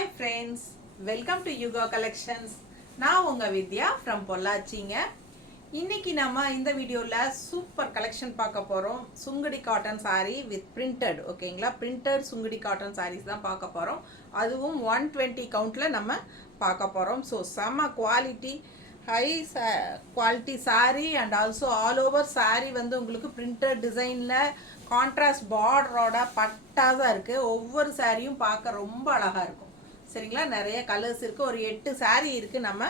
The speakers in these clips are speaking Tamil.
Hi friends, welcome to Yuga Collections. நான் உங்க வித்யா from பொள்ளாச்சிங்க. இன்னைக்கு நாம இந்த வீடியோல சூப்பர் கலெக்ஷன் பார்க்க போறோம். Sungudi cotton saree with printed, ஓகேங்களா? printed சுங்குடி காட்டன் sarees தான் பார்க்க போறோம். அதுவும் 120 கவுண்ட்ல நம்ம பார்க்க போறோம். ஸோ செம quality, high quality saree and also all over saree வந்து உங்களுக்கு printed டிசைன்ல கான்ட்ராஸ்ட் பார்டரோட பட்டாதான் இருக்கு. ஒவ்வொரு சாரியும் பார்க்க ரொம்ப அழகா இருக்கும். சரிங்களா? நிறைய கலர்ஸ் இருக்கு. ஒரு 8 saree இருக்கு. நம்ம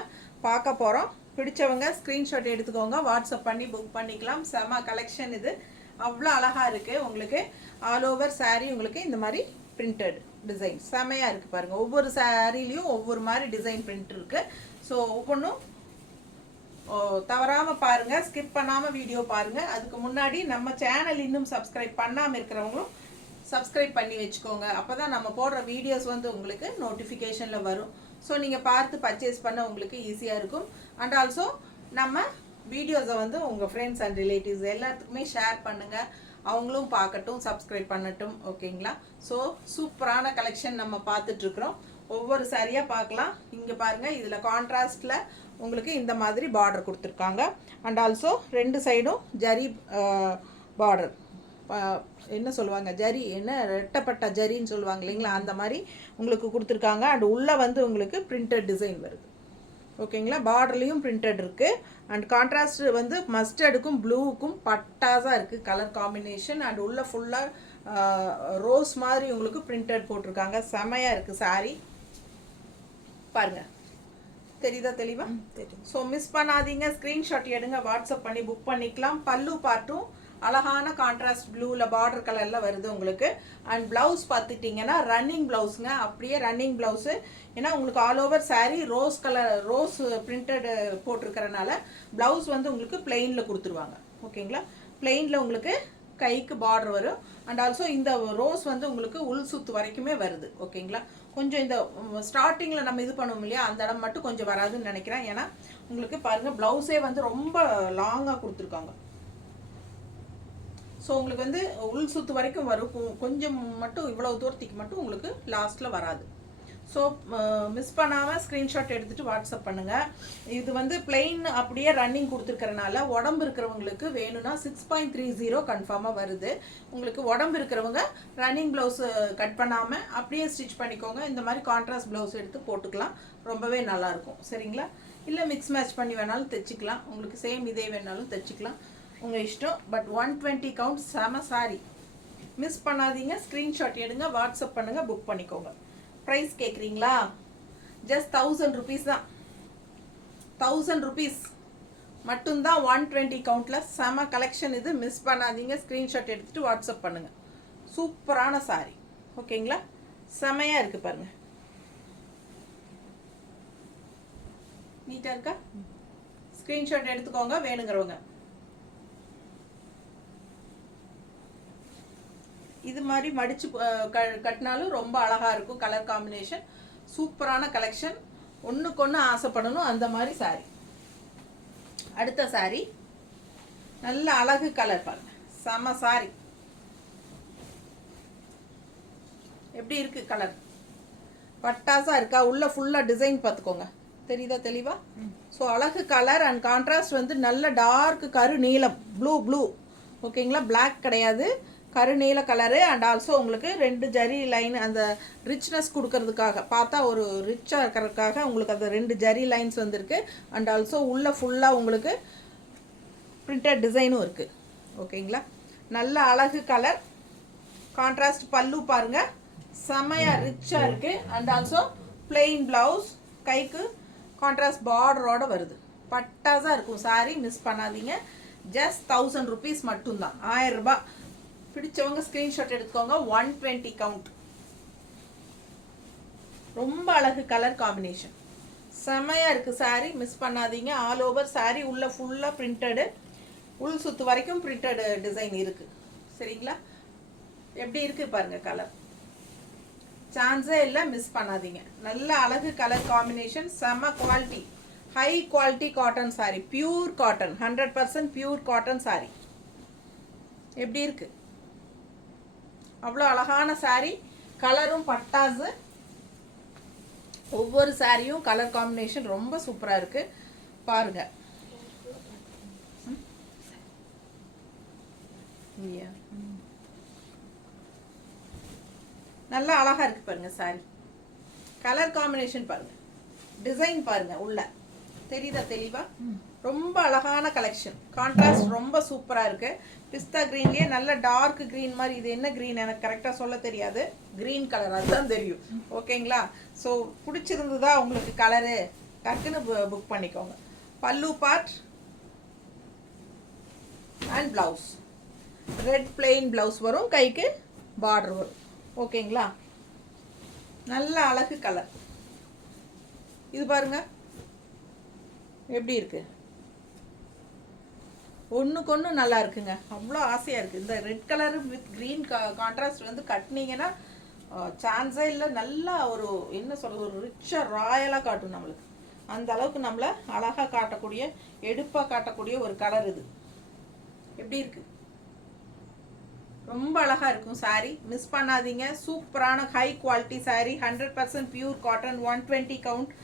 பார்க்க போறோம். பிடிச்சவங்க ஸ்கிரீன்ஷாட் எடுத்துக்கோங்க, வாட்ஸ்அப் பண்ணி புக் பண்ணிக்கலாம். செம கலெக்ஷன் இது. அவ்வளோ அழகா இருக்கு. உங்களுக்கு ஆல் ஓவர் saree உங்களுக்கு இந்த மாதிரி பிரிண்டட் டிசைன் செமையா இருக்கு பாருங்க. ஒவ்வொரு சாரிலையும் ஒவ்வொரு மாதிரி டிசைன் பிரிண்ட் இருக்கு. ஸோ ஒவ்வொன்றும் தவறாம பாருங்க, ஸ்கிப் பண்ணாம வீடியோ பாருங்க. அதுக்கு முன்னாடி நம்ம சேனல் இன்னும் சப்ஸ்கிரைப் பண்ணாம இருக்கிறவங்களும் சப்ஸ்கிரைப் பண்ணி வச்சுக்கோங்க. அப்பதான் நம்ம போடுற வீடியோஸ் வந்து உங்களுக்கு நோட்டிஃபிகேஷன்ல வரும். ஸோ நீங்க பார்த்து பர்ச்சேஸ் பண்ண உங்களுக்கு ஈஸியா இருக்கும். அண்ட் ஆல்சோ நம்ம வீடியோஸை வந்து உங்க ஃப்ரெண்ட்ஸ் அண்ட் ரிலேட்டிவ்ஸ் எல்லாத்துக்குமே ஷேர் பண்ணுங்க, அவங்களும் பார்க்கட்டும், சப்ஸ்கிரைப் பண்ணட்டும். ஓகேங்களா? ஸோ சூப்பரான கலெக்ஷன் நம்ம பார்த்துட்டு இருக்கிறோம். ஒவ்வொரு சாரியா பார்க்கலாம். இங்க பாருங்க, இதுல கான்ட்ராஸ்ட்ல உங்களுக்கு இந்த மாதிரி பார்டர் கொடுத்துருக்காங்க. அண்ட் ஆல்சோ ரெண்டு சைடும் ஜரி பார்டர், என்ன சொல்லுவாங்க, ஜரி, என்ன ரெட்டப்பட்ட ஜரின்னு சொல்லுவாங்க இல்லைங்களா, அந்த மாதிரி உங்களுக்கு கொடுத்துருக்காங்க. அண்ட் உள்ளே வந்து உங்களுக்கு பிரிண்டட் டிசைன் வருது. ஓகேங்களா? பார்டர்லேயும் பிரிண்டட் இருக்குது. அண்ட் கான்ட்ராஸ்ட் வந்து மஸ்டர்டுக்கும் ப்ளூவுக்கும் பட்டாஸாக இருக்குது கலர் காம்பினேஷன். அண்ட் உள்ளே ஃபுல்லாக ரோஸ் மாதிரி உங்களுக்கு பிரிண்டட் போட்டிருக்காங்க. செமையாக இருக்குது சாரி. பாருங்கள், தெரியுதா தெளிவா? தெரியும். ஸோ மிஸ் பண்ணாதீங்க, ஸ்க்ரீன்ஷாட் எடுங்க, வாட்ஸ்அப் பண்ணி புக் பண்ணிக்கலாம். பல்லு பார்ட்டும் அழகான கான்ட்ராஸ்ட் ப்ளூவில் பார்டர் கலரில் வருது உங்களுக்கு. அண்ட் ப்ளவுஸ் பார்த்துட்டிங்கன்னா ரன்னிங் ப்ளவுஸுங்க, அப்படியே ரன்னிங் ப்ளவுஸு. ஏன்னா உங்களுக்கு all over sari rose colour, rose printed போட்டிருக்கிறனால ப்ளவுஸ் வந்து உங்களுக்கு பிளெயினில் கொடுத்துருவாங்க. ஓகேங்களா? பிளெயினில் உங்களுக்கு கைக்கு பார்டர் வரும். அண்ட் ஆல்சோ இந்த ரோஸ் வந்து உங்களுக்கு உள் சுத்து வரைக்குமே வருது. ஓகேங்களா? கொஞ்சம் இந்த ஸ்டார்டிங்கில் நம்ம இது பண்ணுவோம் இல்லையா, அந்த இடம் மட்டும் கொஞ்சம் வராதுன்னு நினைக்கிறேன். ஏன்னா உங்களுக்கு பாருங்கள் ப்ளவுஸே வந்து ரொம்ப லாங்காக கொடுத்துருக்காங்க. ஸோ உங்களுக்கு வந்து உள் சுத்து வரைக்கும் வரும், கொஞ்சம் மட்டும் இவ்வளோ தூரத்துக்கு மட்டும் உங்களுக்கு லாஸ்ட்டில் வராது. ஸோ மிஸ் பண்ணாமல் ஸ்க்ரீன்ஷாட் எடுத்துகிட்டு வாட்ஸ்அப் பண்ணுங்கள். இது வந்து பிளெயின் அப்படியே ரன்னிங் கொடுத்துருக்கறனால உடம்பு இருக்கிறவங்களுக்கு வேணும்னா 6.30 கன்ஃபார்மாக வருது. உங்களுக்கு உடம்பு இருக்கிறவங்க ரன்னிங் ப்ளவுஸ் கட் பண்ணாமல் அப்படியே ஸ்டிச் பண்ணிக்கோங்க. இந்த மாதிரி கான்ட்ராஸ்ட் ப்ளவுஸ் எடுத்து போட்டுக்கலாம், ரொம்பவே நல்லாயிருக்கும். சரிங்களா? இல்லை மிக்ஸ் மேட்ச் பண்ணி வேணாலும் தைச்சிக்கலாம், உங்களுக்கு சேம் இதே வேணாலும் தைச்சிக்கலாம், உங்கள் இஷ்டம். பட் 120 கவுண்ட் செம சாரி. மிஸ் பண்ணாதீங்க, ஸ்க்ரீன்ஷாட் எடுங்க, வாட்ஸ்அப் பண்ணுங்கள், புக் பண்ணிக்கோங்க. ப்ரைஸ் கேட்குறீங்களா? ஜஸ்ட் 1000 rupees தான். 1000 rupees மட்டும்தான் 120 கவுண்டில். செம கலெக்ஷன் இது. மிஸ் பண்ணாதீங்க, ஸ்க்ரீன்ஷாட் எடுத்துகிட்டு வாட்ஸ்அப் பண்ணுங்கள். சூப்பரான சாரி. ஓகேங்களா? செமையாக இருக்குது பாருங்கள். நீட்டாக இருக்கா? ஸ்க்ரீன்ஷாட் எடுத்துக்கோங்க வேணுங்கிறவங்க. இது மாதிரி மடிச்சு கட்டினாலும் ரொம்ப அழகாக இருக்கும். கலர் காம்பினேஷன் சூப்பரான கலெக்ஷன். ஒன்றுக்கு ஒன்று ஆசைப்படணும் அந்த மாதிரி சாரி. அடுத்த சாரி நல்ல அழகு கலர் பாருங்க, செம சாரி. எப்படி இருக்கு கலர்? பட்டாசா இருக்கா? உள்ள ஃபுல்லாக டிசைன் பார்த்துக்கோங்க, தெரியுதா தெளிவா? ஸோ அழகு கலர். அண்ட் கான்ட்ராஸ்ட் வந்து நல்ல டார்க் கரு நீலம், ப்ளூ. ஓகேங்களா? பிளாக் கிடையாது, கருநீல கலரு. அண்ட் ஆல்சோ உங்களுக்கு 2 ஜரி லைன், அந்த ரிச்னஸ் கொடுக்கறதுக்காக, பார்த்தா ஒரு ரிச்சாக இருக்கிறதுக்காக உங்களுக்கு அந்த 2 ஜரி லைன்ஸ் வந்திருக்கு. அண்ட் ஆல்சோ உள்ள ஃபுல்லாக உங்களுக்கு பிரிண்டட் டிசைனும் இருக்குது. ஓகேங்களா? நல்ல அழகு கலர். கான்ட்ராஸ்ட் பல்லு பாருங்கள், செமையாக ரிச்சாக இருக்குது. அண்ட் ஆல்சோ பிளெயின் ப்ளவுஸ், கைக்கு கான்ட்ராஸ்ட் பார்டரோட வருது. பட்டாஸாக இருக்கும் சாரி. மிஸ் பண்ணாதீங்க. ஜஸ்ட் 1000 rupees மட்டும்தான், 1000 ரூபாய். பிடிச்சவங்க ஸ்க்ரீன்ஷாட் எடுத்துக்கோங்க. 120 கவுண்ட். ரொம்ப அழகு கலர் காம்பினேஷன், செமையாக இருக்குது சாரி. மிஸ் பண்ணாதீங்க. ஆல் ஓவர் சாரி உள்ள ஃபுல்லாக பிரிண்டடு, உள் சுத்து வரைக்கும் பிரிண்டட் டிசைன் இருக்குது. சரிங்களா? எப்படி இருக்குது பாருங்கள் கலர், சான்ஸே இல்லை. மிஸ் பண்ணாதீங்க. நல்ல அழகு கலர் காம்பினேஷன், செம quality, high quality cotton sorry, pure cotton, 100% pure cotton sorry. எப்படி இருக்குது? அவ்வளோ அழகான சாரி. கலரும் பட்டாசு. ஒவ்வொரு சாரியும் கலர் காம்பினேஷன் ரொம்ப சூப்பராக இருக்குது பாருங்க. நல்லா அழகாக இருக்குது பாருங்கள் சாரி. கலர் காம்பினேஷன் பாருங்கள், டிசைன் பாருங்கள், உள்ள தெரியுதா தெளிவா? ரொம்ப அழகான கலெக்ஷன். கான்ட்ராஸ்ட் ரொம்ப சூப்பராக இருக்குது. பிஸ்தா க்ரீன்லேயே நல்ல டார்க் க்ரீன் மாதிரி. இது என்ன க்ரீன் எனக்கு கரெக்டாக சொல்ல தெரியாது, க்ரீன் கலர் அதுதான் தெரியும். ஓகேங்களா? ஸோ பிடிச்சிருந்ததா உங்களுக்கு கலரு டக்குன்னு புக் பண்ணிக்கோங்க. பல்லு part and blouse red plain blouse வரும், கைக்கு பார்டர் வரும். ஓகேங்களா? நல்ல அழகு கலர். இது பாருங்க எப்படி இருக்கு, ஒன்றுக்கு ஒன்று நல்லா இருக்குங்க. அவ்வளோ ஆசையாக இருக்குது. இந்த red colour with green contrast வந்து கட்டினீங்கன்னா சான்ஸே இல்லை. நல்லா ஒரு என்ன சொல்கிறது, ஒரு ரிச்சாக ராயலாக காட்டும் நம்மளுக்கு. அந்த அளவுக்கு நம்மளை அழகாக காட்டக்கூடிய, எடுப்பாக காட்டக்கூடிய ஒரு கலர் இது. எப்படி இருக்குது, ரொம்ப அழகாக இருக்கும் சாரீ. மிஸ் பண்ணாதீங்க. சூப்பரான high quality sari, 100% pure cotton, 120 count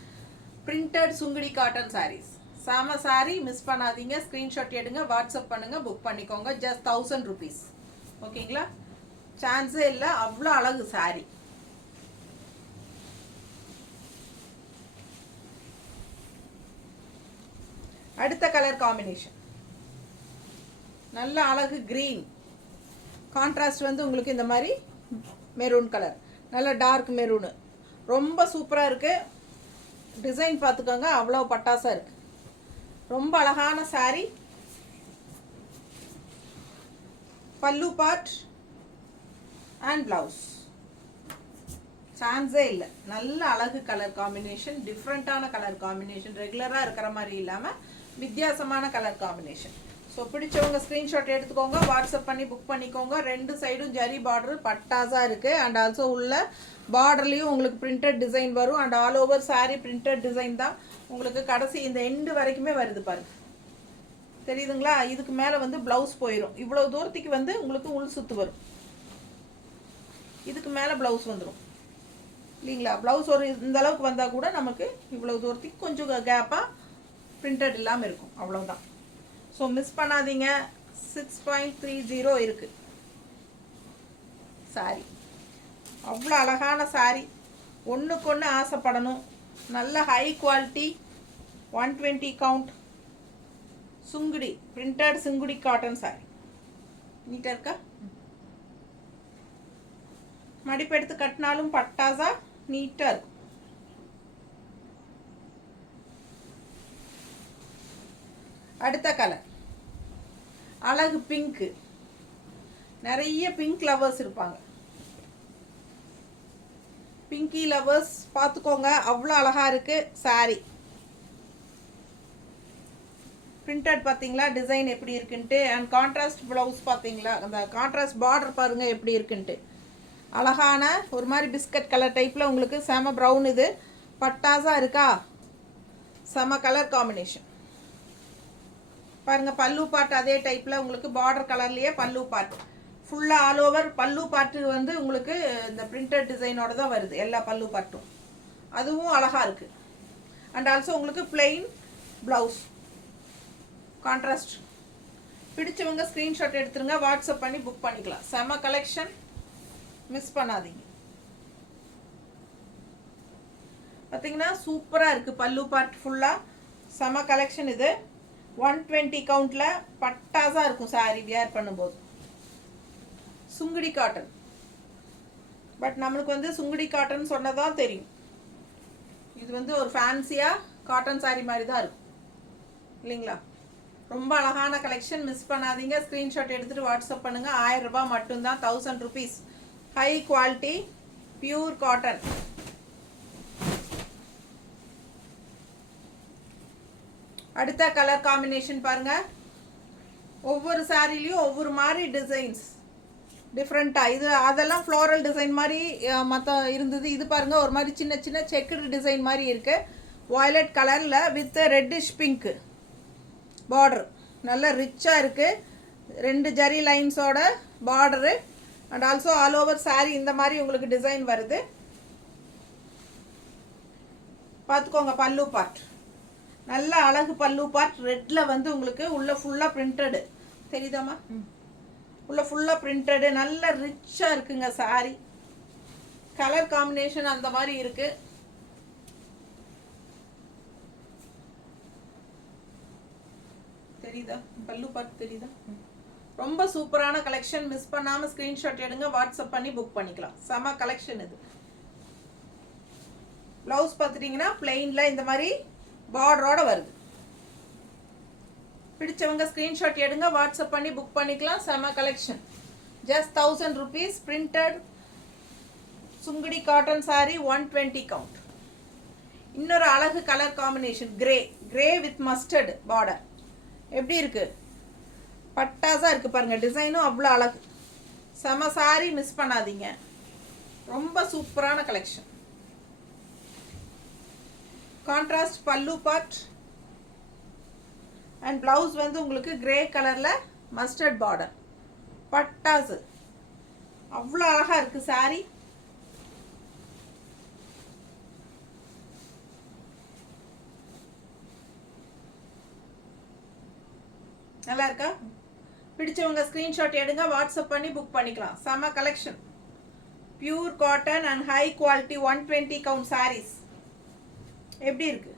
printed Sungudi cotton saris. சாம சாரி, மிஸ் பண்ணாதீங்க. ஸ்க்ரீன்ஷாட் எடுங்க, வாட்ஸ்அப் பண்ணுங்கள், புக் பண்ணிக்கோங்க. Just 1000 rupees. ஓகேங்களா? சான்ஸே இல்லை, அவ்வளோ அழகு சாரி. அடுத்த கலர் காம்பினேஷன் நல்ல அழகு க்ரீன். கான்ட்ராஸ்ட் வந்து உங்களுக்கு இந்த மாதிரி மெரூன் கலர், நல்ல டார்க் மெரூனு, ரொம்ப சூப்பராக இருக்குது. டிசைன் பார்த்துக்கோங்க, அவ்வளோ பட்டாசாக இருக்குது. ரொம்ப அழகான சாரி. பல்லு பார்ட் அண்ட் ப்ளவுஸ் சான்ஸே இல்லை. நல்ல அழகு கலர் காம்பினேஷன், டிஃப்ரெண்ட்டான கலர் காம்பினேஷன், ரெகுலராக இருக்கிற மாதிரி இல்லாமல் வித்தியாசமான கலர் காம்பினேஷன். ஸோ பிடிச்சவங்க ஸ்க்ரீன்ஷாட் எடுத்துக்கோங்க, வாட்ஸ்அப் பண்ணி புக் பண்ணிக்கோங்க. ரெண்டு சைடும் ஜரி பார்டர் பட்டாஸாக இருக்குது. அண்ட் ஆல்சோ உள்ள பார்டர்லேயும் உங்களுக்கு பிரிண்டட் டிசைன் வரும். And all over sari printed design தான் உங்களுக்கு கடைசி இந்த எண்டு வரைக்குமே வருது பாருங்க. தெரியுதுங்களா? இதுக்கு மேலே வந்து ப்ளவுஸ் போயிடும். இவ்வளோ தூரத்துக்கு வந்து உங்களுக்கு உள் சுத்து வரும். இதுக்கு மேலே ப்ளவுஸ் வந்துடும் இல்லைங்களா? ப்ளவுஸ் ஒரு இந்த அளவுக்கு வந்தால் கூட நமக்கு இவ்வளோ தூரத்துக்கு கொஞ்சம் கேப்பாக பிரிண்டட் இல்லாமல் இருக்கும். அவ்வளோதான். ஸோ மிஸ் பண்ணாதீங்க. 6.30 இருக்குது சாரி. அவ்வளோ அழகான சாரி, ஒன்றுக்கு ஒன்று ஆசைப்படணும். நல்ல high quality 120 count Sungudi printed Sungudi cotton sorry. நீட்டாக இருக்கா? மடிப்பு எடுத்து கட்டினாலும் பட்டாசா நீட்டாக இருக்கும். அடுத்த கலர் அழகு பிங்க்கு. நிறைய பிங்க் லவர்ஸ் இருப்பாங்க. பிங்கி லவர்ஸ் பார்த்துக்கோங்க, அவ்வளோ அழகாக இருக்குது சாரி. பிரிண்டட் பார்த்தீங்களா டிசைன் எப்படி இருக்குன்ட்டு. அண்ட் கான்ட்ராஸ்ட் ப்ளவுஸ் பார்த்தீங்களா, அந்த கான்ட்ராஸ்ட் பார்டர் பாருங்கள் எப்படி இருக்குன்ட்டு. அழகான ஒரு மாதிரி பிஸ்கட் கலர் டைப்பில் உங்களுக்கு செம ப்ரௌன். இது பட்டாஸாக இருக்கா? செம கலர் காம்பினேஷன் பாருங்கள். பல்லு பார்ட் அதே டைப்பில் உங்களுக்கு பார்டர் கலர்லேயே பல்லு பார்ட் ஃபுல்லாக ஆல் ஓவர். பல்லு பார்ட்டு வந்து உங்களுக்கு இந்த பிரிண்டட் டிசைனோட தான் வருது எல்லா பல்லு பார்ட்டும். அதுவும் அழகாக இருக்குது. அண்ட் ஆல்சோ உங்களுக்கு பிளெயின் ப்ளவுஸ் கான்ட்ராஸ்ட். பிடிச்சவங்க ஸ்க்ரீன்ஷாட் எடுத்துருங்க, வாட்ஸ்அப் பண்ணி புக் பண்ணிக்கலாம். செம கலெக்ஷன், மிஸ் பண்ணாதீங்க. பார்த்தீங்கன்னா சூப்பராக இருக்குது. பல்லு பார்ட் ஃபுல்லாக செம கலெக்ஷன். இது 120 கவுண்டில் பட்டாஸாக இருக்கும் சாரி வியர் பண்ணும்போது. சுங்குடி காட்டன். பட் நம்மளுக்கு வந்து சுங்குடி காட்டன் சொன்னதான் தெரியும். இது வந்து ஒரு ஃபேன்சியாக காட்டன் சாரி மாதிரி தான் இருக்கும் இல்லைங்களா? ரொம்ப அழகான கலெக்ஷன், மிஸ் பண்ணாதீங்க. ஸ்க்ரீன்ஷாட் எடுத்துகிட்டு வாட்ஸ்அப் பண்ணுங்கள். 1000 ரூபாய் மட்டும்தான், 1000 rupees. High quality pure cotton. அடுத்த கலர் காம்பினேஷன் பாருங்கள். ஒவ்வொரு சாரிலையும் ஒவ்வொரு மாதிரி டிசைன்ஸ் டிஃப்ரெண்ட்டாக. இது அதெல்லாம் ஃப்ளோரல் டிசைன் மாதிரி மற்ற இருந்தது. இது பாருங்கள் ஒரு மாதிரி சின்ன சின்ன செக்குடு டிசைன் மாதிரி இருக்குது. வயலட் கலரில் வித் ரெட்டிஷ் பிங்க் பார்டர். நல்ல ரிச்சாக இருக்குது. 2 ஜரி லைன்ஸோட border. And also all over sari இந்த மாதிரி உங்களுக்கு டிசைன் வருது. பார்த்துக்கோங்க. பல்லு பார்ட் நல்ல அழகு பல்லு பார்ட். ரெட்டில் வந்து உங்களுக்கு உள்ள ஃபுல்லாக பிரிண்டடு தெரியுதாம்மா? உள்ள ஃபுல்லாக பிரிண்டடு நல்ல ரிச்சாக இருக்குங்க சாரி. கலர் காம்பினேஷன் அந்த மாதிரி இருக்கு. தெரியுதா? பல்லு பார்ட் தெரியுதா? ரொம்ப சூப்பரான கலெக்ஷன். மிஸ் பண்ணாமல் ஸ்க்ரீன்ஷாட் எடுங்க, வாட்ஸ்அப் பண்ணி புக் பண்ணிக்கலாம். செம கலெக்ஷன் இது. ப்ளவுஸ் பார்த்துட்டிங்கன்னா பிளெயினில் இந்த மாதிரி பார்டரோட வருது. பிடிச்சவங்க ஸ்க்ரீன்ஷாட் எடுங்க, வாட்ஸ்அப் பண்ணி புக் பண்ணிக்கலாம். செம collection. Just 1000 rupees. Printed Sungudi cotton sorry 120 count. இன்னொரு அழகு colour combination grey with mustard border. எப்படி இருக்கு? பட்டாசா இருக்கு பாருங்க. டிசைனும் அவ்வளோ அழகு. செம சாரி, மிஸ் பண்ணாதீங்க. ரொம்ப சூப்பரான கலெக்ஷன். கான்ட்ராஸ்ட் பல்லு பார்ட் அண்ட் பிளவுஸ் வந்து உங்களுக்கு கிரே கலர்ல மஸ்டர்ட் பார்டர். பட்டாசு அவ்வளோ அழகா இருக்கு சாரி. நல்லா இருக்கா? பிடிச்சவங்க ஸ்கிரீன்ஷாட் எடுங்க, வாட்ஸ்அப் பண்ணி புக் பண்ணிக்கலாம். செம collection. Pure cotton and high quality 120 count saris. எப்படி இருக்கு?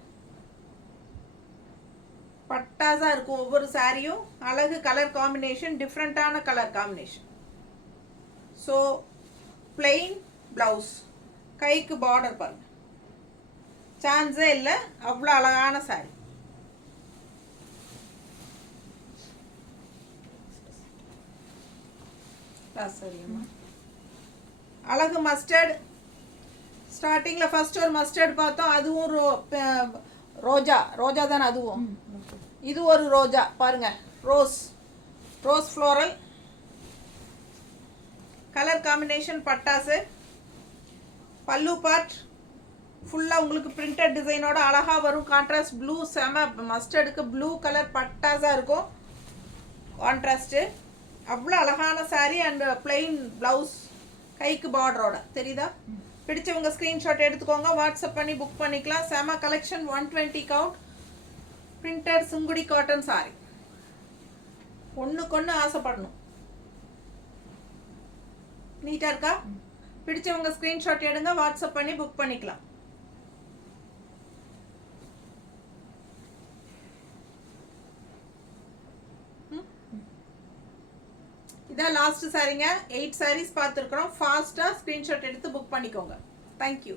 பட்டாசா இருக்கும் ஒவ்வொரு சாரியும். அழகு கலர் காம்பினேஷன், டிஃப்ரெண்டான colour combination. So plain blouse, கைக்கு பார்டர் பாருங்க, சான்ஸே இல்லை. அவ்வளோ அழகான சாரி. அழகு மஸ்டர்ட். ஸ்டார்டிங்கில் ஃபர்ஸ்ட் ஒரு மஸ்டர்ட் பார்த்தோம். அதுவும் ரோஜா தானே அதுவும். இது ஒரு ரோஜா பாருங்க. Rose floral colour combination. பட்டாசு. பல்லு பார்ட் ஃபுல்லாக உங்களுக்கு பிரிண்டட் டிசைனோட அழகாக வரும். Contrast blue. செம மஸ்டர்டுக்கு ப்ளூ கலர் பட்டாஸாக இருக்கும். கான்ட்ராஸ்ட்டு அவ்வளோ அழகான சாரீ. அண்ட் பிளெயின் ப்ளவுஸ், கைக்கு பார்டரோட. தெரியுதா? பிடிச்சவங்க ஸ்க்ரீன்ஷாட் எடுத்துக்கோங்க, வாட்ஸ்அப் பண்ணி புக் பண்ணிக்கலாம். செம collection. 120 count printed Sungudi cotton sorry. ஒன்றுக்கு ஆசைப்படணும். நீட்டாக இருக்கா? பிடிச்சவங்க ஸ்க்ரீன்ஷாட் எடுங்க, வாட்ஸ்அப் பண்ணி புக் பண்ணிக்கலாம். இதான் லாஸ்ட் சாரிங்க. 8 சாரீஸ் பார்த்துருக்குறோம். ஃபாஸ்ட்டாக ஸ்க்ரீன்ஷாட் எடுத்து புக் பண்ணிக்கோங்க. தேங்க்யூ.